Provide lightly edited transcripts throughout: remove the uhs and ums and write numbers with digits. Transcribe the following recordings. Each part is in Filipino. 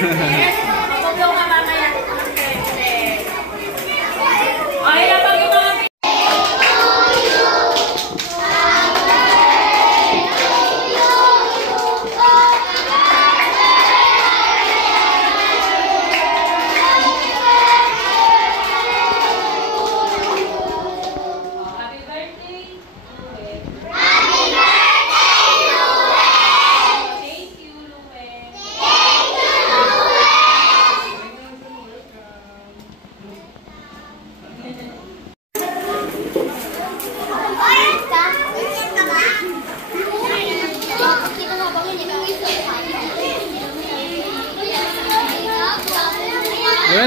Paglaw ka mamaya. Ay, napag yung mga...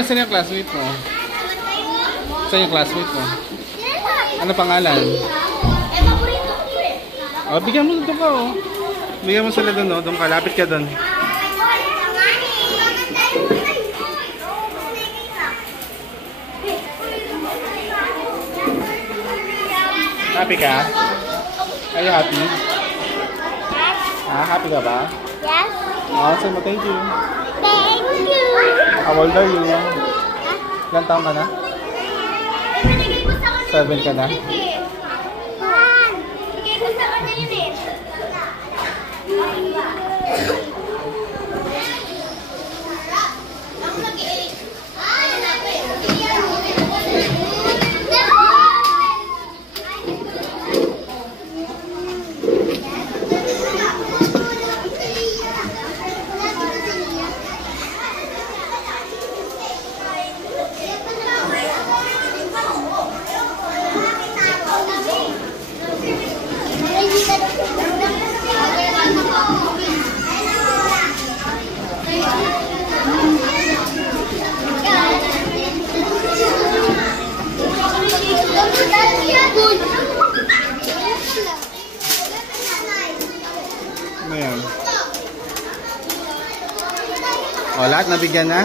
Saan yung classmate mo? Saan yung classmate mo? Ano pangalan? Oh, bigyan mo doon ka oh. Bigyan mo sila doon oh. Doon ka, lapit ka doon. Happy ka? Are you happy? Ah, happy ka ba? Yes. Oh, say mo thank you. Thank you. How old are you? Ilan taon ka na? 7 ka na? Ano yan? O, lahat nabigyan na?